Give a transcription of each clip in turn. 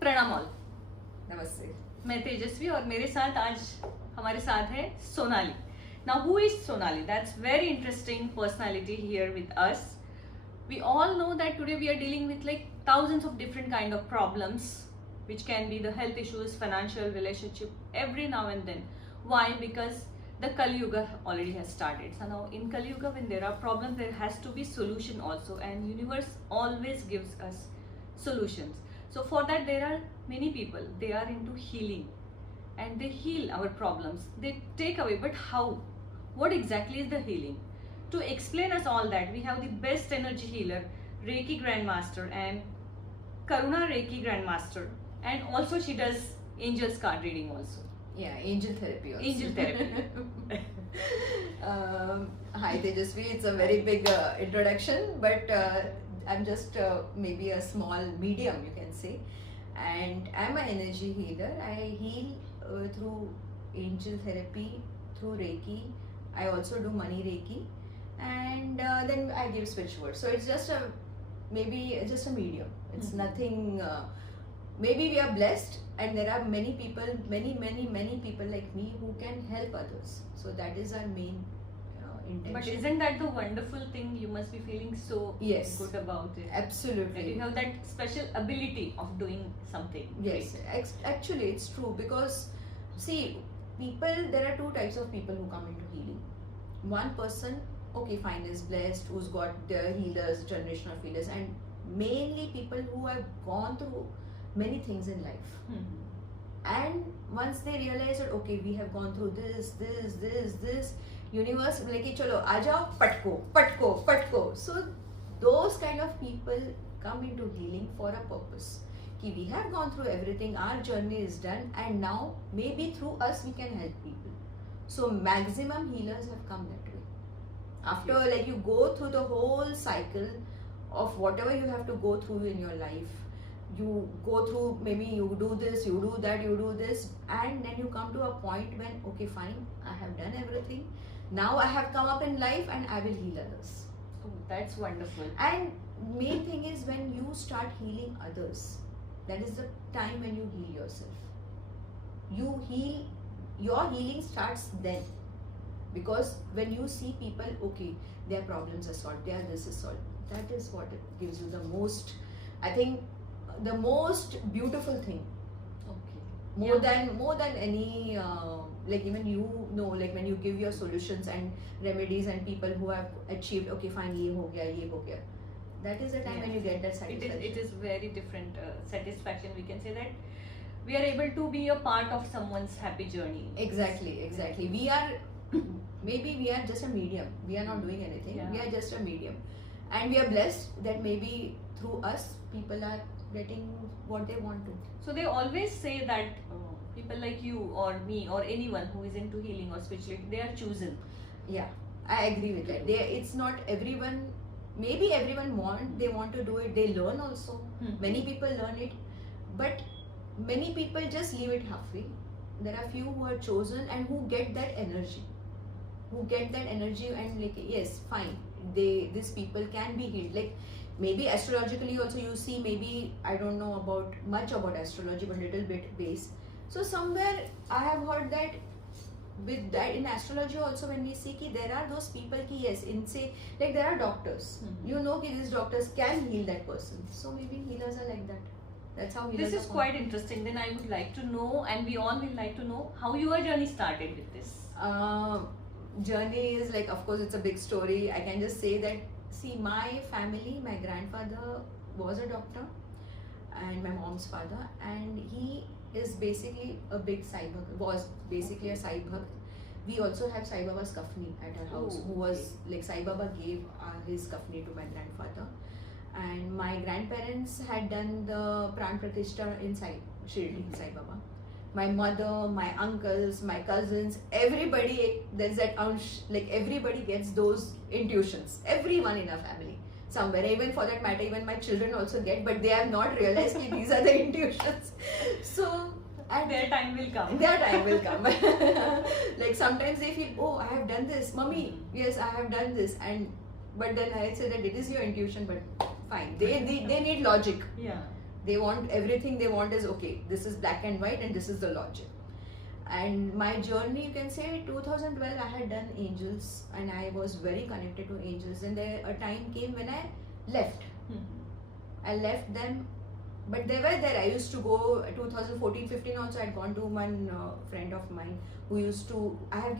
प्रणाम ऑल। नमस्ते। मैं तेजस्वी और मेरे साथ आज हमारे साथ है Sonali. Now who is Sonali? That's very interesting personality here with us. We all know that today we are dealing with like thousands of different kind of problems, which can be the health issues, financial, relationship, every now and then. Why? Because the Kali Yuga already has started. So now in Kali Yuga, when there are problems, there has to be solution also, and universe always gives us solutions. So for that, there are many people, they are into healing and they heal our problems. They take away, but how? What exactly is the healing? To explain us all that, we have the best energy healer, Reiki Grandmaster and Karuna Reiki Grandmaster, and also she does angels card reading also. Yeah, angel therapy also. Angel therapy. Hi Tejasvi, it's a very big introduction, but I'm just maybe a small medium, you can say, and I'm an energy healer. I heal through angel therapy, through Reiki. I also do money Reiki, and then I give switch words. So it's just maybe just a medium. It's nothing. Maybe we are blessed, and there are many people, many people like me who can help others. So that is our main intention. But isn't that the wonderful thing? You must be feeling so Yes, good about it. absolutely. That you have that special ability of doing something. Yes, great. actually it's true, because see, people, there are two types of people who come into healing. One person, okay fine, is blessed, who's got their healers, generational healers, and mainly people who have gone through many things in life. And once they realize that okay, we have gone through this, universe like कि चलो आ जाओ, पटको. So those kind of people come into healing for a purpose. कि we have gone through everything, our journey is done, and now maybe through us we can help people. So maximum healers have come that way. After like you go through the whole cycle of whatever you have to go through in your life, you go through, maybe you do this, you do that, you do this, and then you come to a point when okay fine, I have done everything, now I have come up in life and I will heal others. Oh, that's wonderful. And main thing is when you start healing others, that is the time when you heal yourself. You heal, your healing starts then, because when you see people, okay, their problems are solved, their this is solved, that is what it gives you the most, I think, the most beautiful thing. Okay. More than any like even you know, like when you give your solutions and remedies and people who have achieved, okay fine, ye ho gaya, that is the time when you get that satisfaction. It is very different satisfaction. We can say that we are able to be a part of someone's happy journey. Exactly. We are maybe we are just a medium. We are not doing anything. Yeah. We are just a medium, and we are blessed that maybe through us people are getting what they want to. So they always say that people like you or me or anyone who is into healing or spirituality, they are chosen. Yeah, I agree with that. It's not everyone. Maybe everyone they want to do it. They learn also. Many people learn it, but many people just leave it halfway. There are few who are chosen and who get that energy. And like yes, fine. These people can be healed. Like maybe astrologically also you see, maybe I don't know much about astrology, but little bit base. So somewhere I have heard that with that in astrology also, when we see ki there are those people ki yes, in say like there are doctors, you know ki these doctors can heal that person. So maybe healers are like that. That's how healers This is are quite interesting. Then I would like to know, and we all will like to know, how your journey started with this. Journey is like, of course it's a big story. I can just say that, see, my family, my grandfather was a doctor and my mom's father, and he is basically a big Sai Bhakt, was basically a Sai Bhakt. We also have Sai Baba's kafni at our house, who was like Sai Baba gave his kafni to my grandfather, and my grandparents had done the Pran Pratishtha in Shirdi, Sai Baba. My mother, my uncles, my cousins, everybody, there's that like everybody gets those intuitions. Everyone in our family, somewhere, even for that matter, even my children also get, but they have not realized that these are the intuitions. So And their time will come. Their time will come. Like sometimes they feel, oh, I have done this, mommy. Yes, I have done this, but then I say that it is your intuition, but fine. They need logic. Yeah. They want everything. They want is okay. This is black and white, and this is the logic. And my journey, you can say, 2012, I had done angels, and I was very connected to angels. And there a time came when I left. I left them, but they were there. I used to go 2014-15 also. I had gone to one friend of mine who used to. I have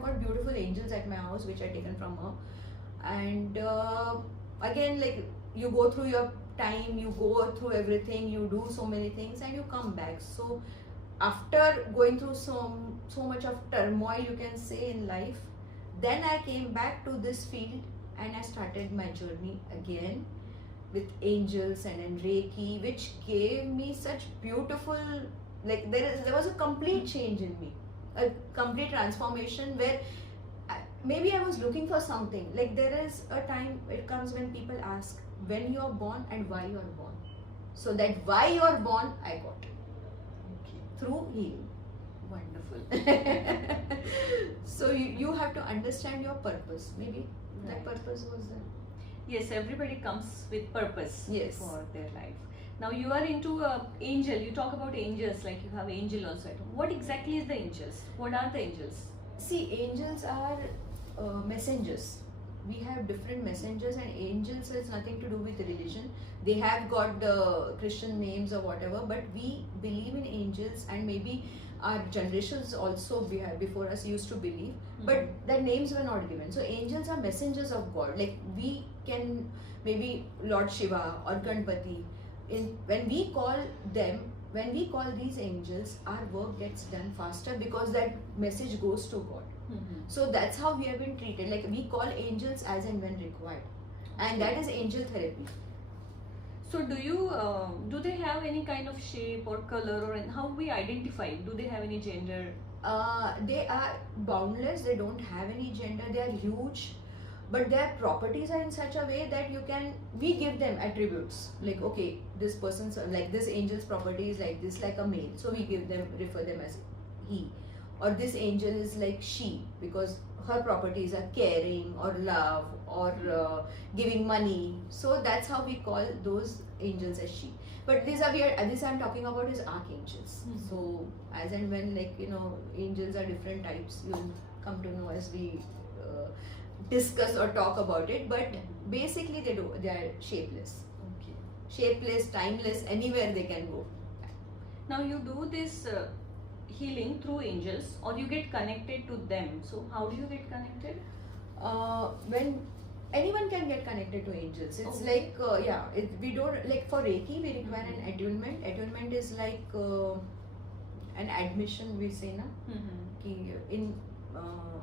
got beautiful angels at my house which I taken from her. And again, like, you go through your time, you go through everything, you do so many things, and you come back. So after going through so much of turmoil, you can say, in life, then I came back to this field and I started my journey again with angels and in Reiki, which gave me such beautiful, like, there was a complete change in me, a complete transformation where maybe I was looking for something. Like, there is a time it comes when people ask when you are born and why you are born. So that why you are born, I got through healing. Wonderful. So you have to understand your purpose. Maybe that purpose was there. Yes, everybody comes with purpose Yes. for their life. Now you are into angel. You talk about angels, like you have angel also at home. What exactly is the angels? What are the angels? See, angels are messengers. We have different messengers, and angels has nothing to do with religion. They have got the Christian names or whatever, but we believe in angels, and maybe our generations also before us used to believe, but their names were not given. So angels are messengers of God. Like, we can, maybe Lord Shiva or Ganpati, when we call them, when we call these angels, our work gets done faster because that message goes to God. So that's how we have been treated. Like, we call angels as and when required, and that is angel therapy. So do they have any kind of shape or color, or how we identify? Do they have any gender? They are boundless. They don't have any gender. They are huge, but their properties are in such a way that we give them attributes. Like, okay, this person's, like, this angel's property is like this, like a male, so we refer them as he. Or this angel is like she, because her properties are caring or love or giving money. So that's how we call those angels as she. But this I'm talking about is archangels. So as and when, like, angels are different types, you'll come to know as we discuss or talk about it. But basically they are shapeless. Okay. Shapeless, timeless, anywhere they can go. Now you do this healing through angels, or you get connected to them. So how do you get connected? When anyone can get connected to angels, it's Okay. like we don't, like, for Reiki we require an attunement. Attunement is like an admission, we say na, ki in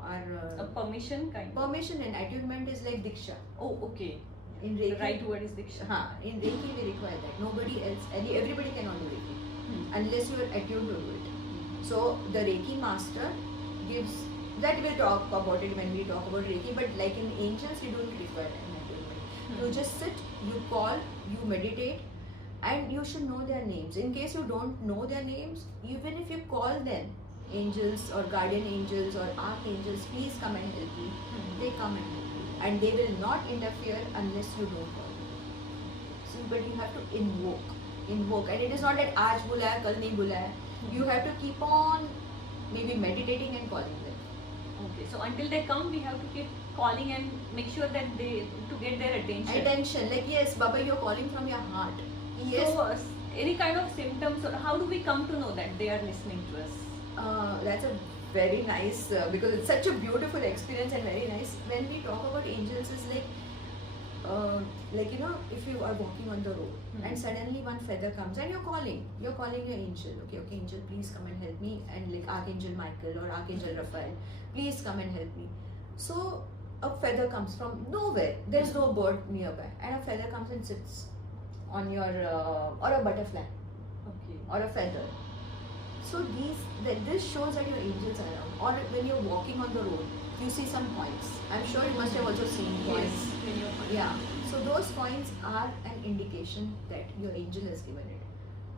our A permission kind. permission, and attunement is like diksha. Oh, okay. In The Reiki, right word is diksha. in Reiki we require that. Nobody else, everybody cannot do Reiki unless you are attuned to do it. So the Reiki master gives, that we'll talk about it when we talk about Reiki, but like in angels, you don't require an attunement. You just sit, you call, you meditate, and you should know their names. In case you don't know their names, even if you call them angels or guardian angels or archangels, please come and help me, they come and help you, and they will not interfere unless you don't call them. So, but you have to invoke, and it is not that aaj bulaya, kal nahi bulaya. You have to keep on maybe meditating and calling them. Okay, so until they come, we have to keep calling and make sure that to get their attention. Attention, like, yes, Baba, you're calling from your heart. Yes. So any kind of symptoms, or how do we come to know that they are listening to us? That's a very nice, because it's such a beautiful experience and very nice. When we talk about angels, it's like, if you are walking on the road and suddenly one feather comes and you're calling your angel. Okay, angel, please come and help me. And like Archangel Michael or Archangel Raphael, please come and help me. So a feather comes from nowhere. There's no bird nearby, and a feather comes and sits on your, or a butterfly, Okay. or a feather. So this shows that your angels are around. Or when you're walking on the road, you see some coins. I'm sure you must have also seen coins. Yes. When you're Yeah. So those coins are an indication that your angel has given it.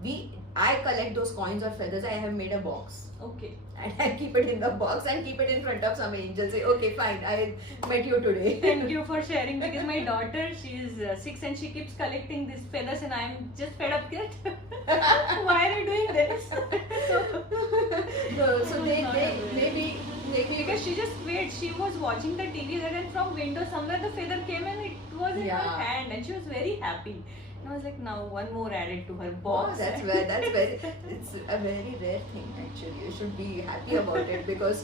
I collect those coins or feathers. I have made a box Okay. and I keep it in the box and keep it in front of some angel. Say, okay, fine, I met you today. Thank you for sharing, because my daughter, she is 6 and she keeps collecting these feathers and I'm just fed up with it. Why are you doing this? So maybe Because she just wait, she was watching the TV there and from window somewhere the feather came and it was in her Yeah. hand and she was very happy. And I was like, now one more added to her Oh, box. that's very it's a very rare thing actually. You should be happy about it because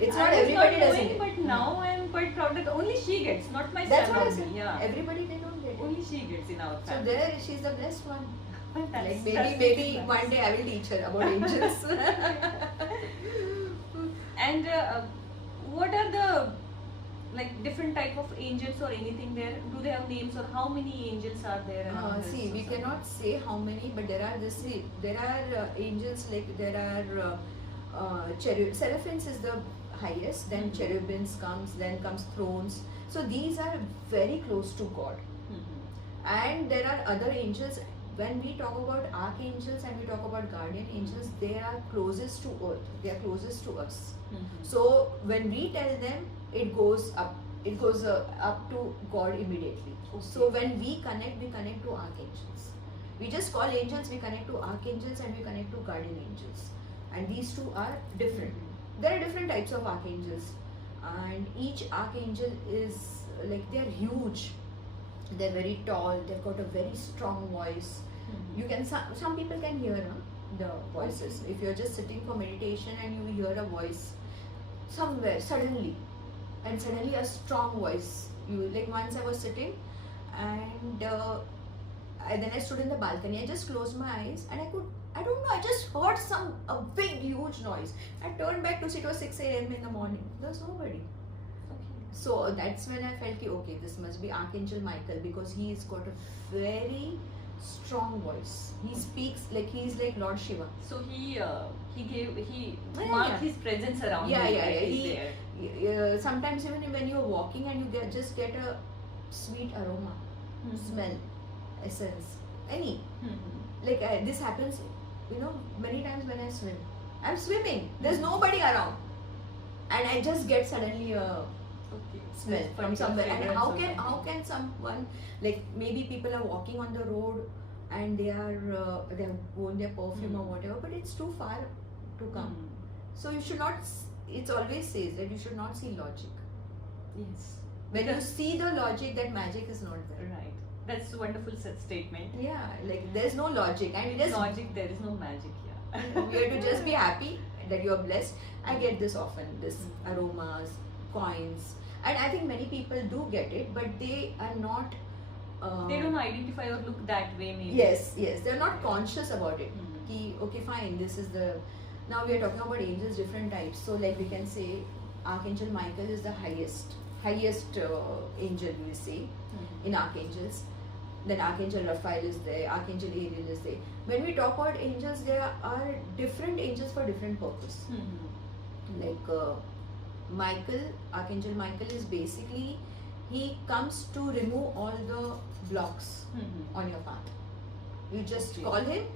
it's not I was everybody not does knowing, it. but now I am quite proud that only she gets, not my That's son. what I only. said. Yeah. Everybody they don't get it. Only she gets in our So family. there she's the blessed one. That's- Like that's maybe nice. one day I will teach her about angels. And what are the like different type of angels or anything there? Do they have names or how many angels are there? around this See, we society? cannot say how many, but there are this. See, there are angels like there are seraphims is the highest. Then Mhm. cherubims comes. Then comes thrones. So these are very close to God. Mhm. And there are other angels. When we talk about archangels and we talk about guardian angels, they are closest to earth. They are closest to us. Mhm. So when we tell them, it goes up. It goes up to God immediately. Okay. So when we connect to archangels. We just call angels. We connect to archangels and we connect to guardian angels. And these two are different. There are different types of archangels, and each archangel is like they are huge. They're very tall. They've got a very strong voice. Mhm. You can some people can hear the voices. If you're just sitting for meditation and you hear a voice somewhere suddenly, and suddenly a strong voice. You like once I was sitting, and then I stood in the balcony. I just closed my eyes and I don't know. I just heard a big huge noise. I turned back to see it was 6 a.m. in the morning. There was nobody. Okay. So that's when I felt okay, this must be Archangel Michael because he's got a very strong voice. He speaks like he's like Lord Shiva. So he Yeah, marked yeah. his presence around. Yeah, you, yeah, like yeah. he's there. Sometimes even when you're walking and you just get a sweet aroma, Mhm. smell, essence, any. Mhm. Like this happens, many times when I swim. I'm swimming. There's nobody around, and I just get suddenly a Okay. smell That's from particular somewhere. And fragrance how or can something. someone, like maybe people are walking on the road and they have worn their perfume or whatever, but it's too far to come. Mhm. So you should not. It always says that you should not see logic. Yes. When you Because- see the logic, that magic is not there. Right. That's a wonderful statement. Yeah, like there's no logic, and it is. Logic, there is no magic here. We have to just be happy that you are blessed. I get this often, this aromas, coins, and I think many people do get it, but they are not. They don't identify or look that way, maybe. Yes, they're not conscious about it. Mhm. Ki, okay, fine. This is the. Now we are talking about angels, different types. So like we can say, Archangel Michael is the highest angel. We will say Mhm. in archangels. Then Archangel Raphael is there. Archangel Ariel is there. When we talk about angels, there are different angels for different purpose. Mhm. Like Archangel Michael is basically he comes to remove all the blocks Mhm. on your path. You just Okay. call him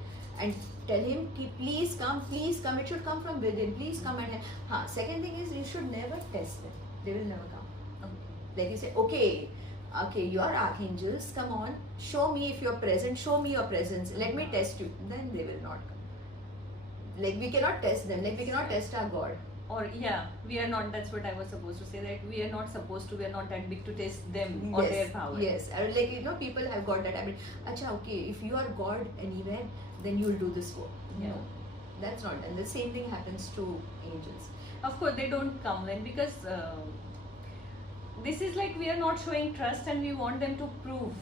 and tell him ki, please come. It should come from within. Please come and help. Second thing is you should never test them. They will never come. Okay. Like you say, okay, you are archangels. Come on, show me if you're present. Show me your presence. Let me test you. Then they will not come. Like we cannot test them. Like we cannot test our God. Or yeah, we are not. That's what I was supposed to say. That we are not supposed to. We are not that big to test them or their power. Yes. Like people have got that. I mean, acha, okay, if you are God anywhere, then you will do this work. Yeah. No, that's not. And the same thing happens to angels. Of course, they don't come then because this is like we are not showing trust and we want them to prove.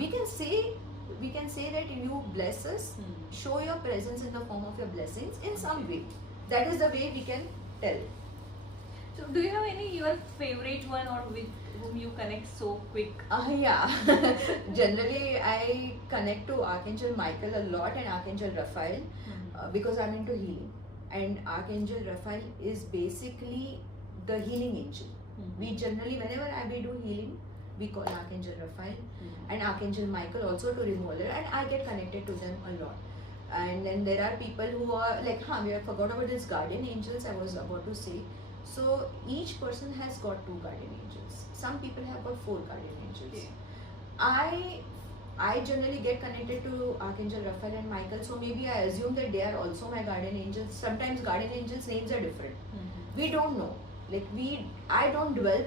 We can say that you bless us. Hmm. Show your presence in the form of your blessings in some way. That is the way we can tell. So, do you have any your favorite one or with whom you connect so quick? Yeah. Generally, I connect to Archangel Michael a lot and Archangel Raphael because I'm into healing. And Archangel Raphael is basically the healing angel. We generally, whenever we do healing, we call Archangel Raphael and Archangel Michael also to remove it, and I get connected to them a lot. And then there are people who are like, we have forgot about this guardian angels I was about to say. So each person has got 2 guardian angels. Some people have got 4 guardian angels. Okay. I generally get connected to Archangel Raphael and Michael, so maybe I assume that they are also my guardian angels. Sometimes guardian angels names are different. Mhm. We don't know. Like I don't dwell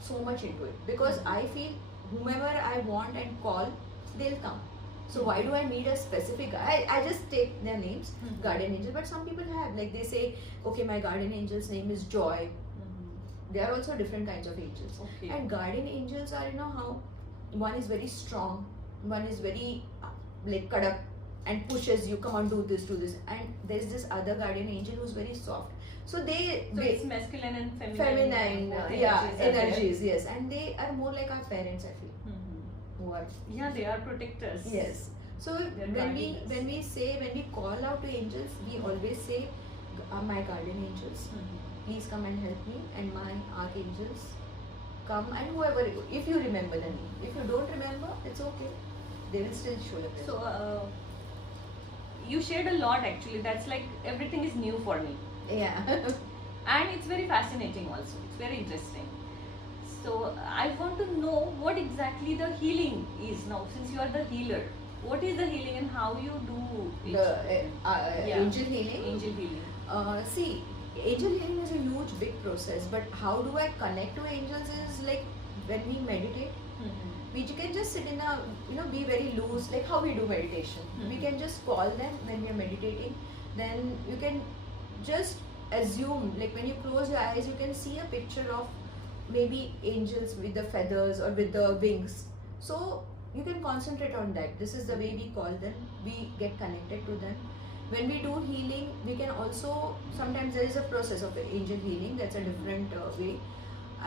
so much into it because I feel whomever I want and call, they'll come. So why do I need a specific? I just take their names, Mhm. guardian angel. But some people have, like they say, okay, my guardian angel's name is Joy. Mhm. There are also different kinds of angels. Okay. And guardian angels are, how one is very strong, one is very like kadak and pushes you, come on, do this, and there's this other guardian angel who's very soft. So So it's masculine and feminine. feminine, both yeah, energies are there. energies, yes, and they are more like our parents, I feel, Mhm. who are, Yeah, they are protectors. yes. So They're when we guardians. when we call out to angels, we always say, my guardian angels, Mhm. please come and help me, and my archangels, come, and whoever, if you remember the name. If you don't remember, it's okay. They will still show up. So you shared a lot actually. That's like everything is new for me, Yeah. and it's very fascinating also. It's very interesting. So I want to know what exactly the healing is now. Since you are the healer, what is the healing and how you do it? The Yeah. angel healing. Angel healing. See, angel healing is a huge, big process. But how do I connect to angels is like when we meditate. Mhm. We can just sit in a, be very loose, like how we do meditation. We Mhm. can just call them when we are meditating. Then you can just assume, like when you close your eyes, you can see a picture of maybe angels with the feathers or with the wings. So you can concentrate on that. This is the way we call them. We get connected to them. When we do healing, we can also, sometimes there is a process of angel healing, that's a different way.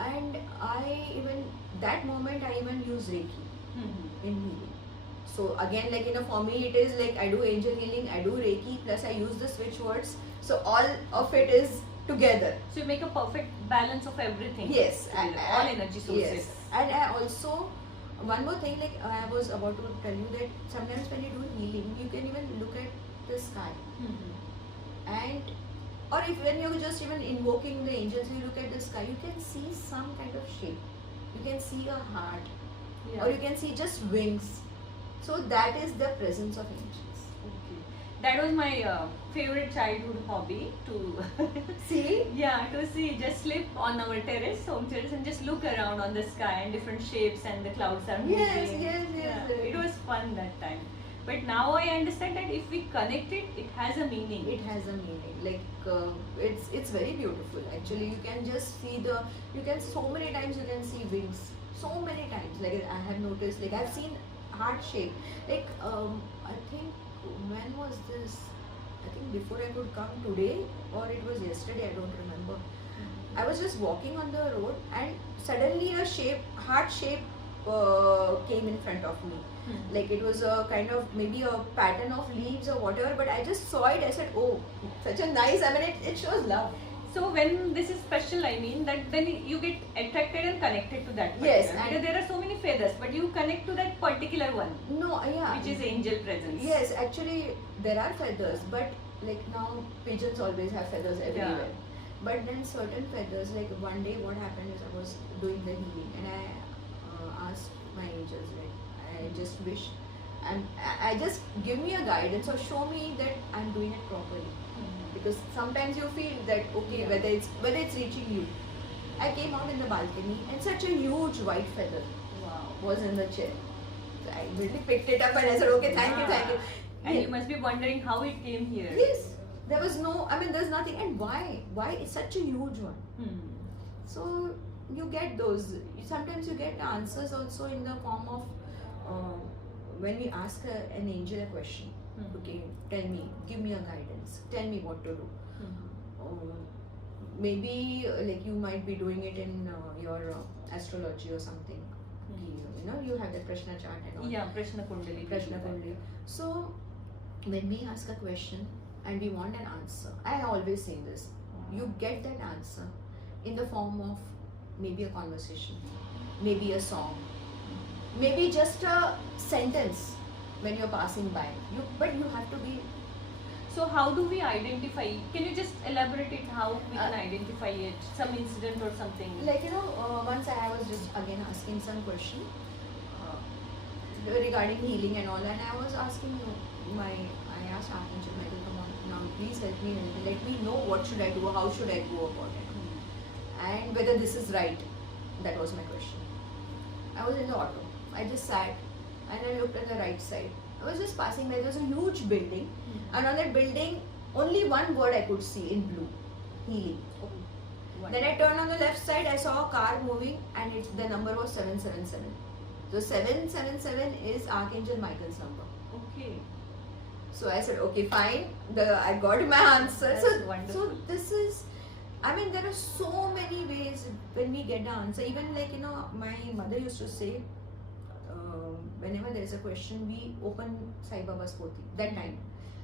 And that moment I even use Reiki Mhm. in healing. So again, like for me, it is like I do angel healing, I do Reiki, plus I use the switch words. So all of it is together. So you make a perfect balance of everything. Yes, together, all energy sources. Yes, and I also, one more thing, like I was about to tell you that sometimes when you do healing, you can even look at the sky, Mhm. and or if when you're just even invoking the angels, you look at the sky, you can see some kind of shape. You can see a heart, Yeah. or you can see just wings. So that is the presence of angels. Okay. That was my favorite childhood hobby to See? yeah, to see, just sleep on our terrace, home terrace, and just look around on the sky and different shapes, and the clouds are moving. Yes, yes, yes. Yeah, it was fun that time. But now I understand that if we connect it, it has a meaning. It has a meaning. Like it's very beautiful. Actually, you can just see so many times you can see wings. So many times. Like I have noticed. Like I've seen heart shape. Like I think when was this? I think before I could come today, or it was yesterday. I don't remember. I was just walking on the road, and suddenly heart shape came in front of me. Hmm. Like it was a kind of maybe a pattern of leaves or whatever, but I just saw it. I said, oh, such a nice, it shows love. So when this is special, I mean that then you get attracted and connected to that particular. Yes, Because and- there are so many feathers, but you connect to that particular one, No, yeah. which is angel presence. Yes, actually there are feathers, but like now pigeons always have feathers everywhere. But then certain feathers, like one day what happened is I was doing the healing, and I asked my angels, like I just wish, and I just give me a guidance or show me that I'm doing it properly. Mhm. Because sometimes you feel that okay, Yeah. whether it's reaching you. I came out in the balcony and such a huge white feather Wow. was in the chair. So I really picked it up and I said, okay, thank you, thank you. And Yeah. you must be wondering how it came here. Yes, there was no, there's nothing. And why? Why is such a huge one? Hmm. So you get those. Sometimes you get answers also in the form of when we ask an angel a question. Hmm. Okay, tell me, give me a guidance. Tell me what to do. Hmm. Maybe like you might be doing it in your astrology or something. You have that Prashna chart and all. Yeah, Prashna Kundali. Prashna Kundali. So when we ask a question and we want an answer, I always say this: you get that answer in the form of maybe a conversation, maybe a song, maybe just a sentence when you're passing by. But you have to be So how do we identify? Can you just elaborate it how we can identify it? Some incident or something? Like, once I was just again asking some question regarding healing and all, and I was asking I asked Archangel Michael, come on, now please help me, let me know what should I do, how should I go about it, and whether this is right. That was my question. I was in the auto. I just sat and I looked at the right side. I was just passing by. There was a huge building, and on that building, only one word I could see in blue: healing. Then I turned on the left side. I saw a car moving, and the number was 777. So 777 is Archangel Michael's number. Okay. So I said, okay, fine. I got my answer. That's wonderful. So this is, I mean, there are so many ways when we get the answer. Even like, my mother used to say, whenever there is a question, we open Sai Baba's Poti that time.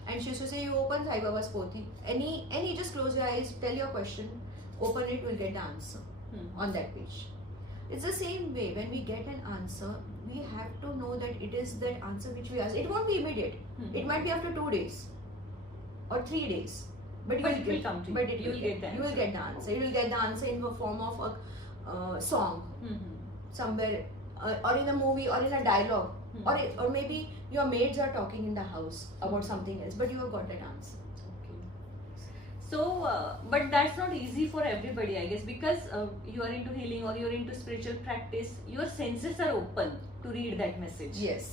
And she used to say, you open Sai Baba's Poti. Any, just close your eyes, tell your question, open it, we'll get the answer on that page. It's the same way. When we get an answer, we have to know that it is that answer which we ask. It won't be immediate. It might be after 2 days or 3 days. But it will come to you. But You will get the answer. You will get the answer. You will get the answer in the form of a song somewhere, or in a movie, or in a dialogue, or maybe your maids are talking in the house about something else, but you have got that answer. So, but that's not easy for everybody, I guess, because you are into healing or you're into spiritual practice, your senses are open to read that message. Yes.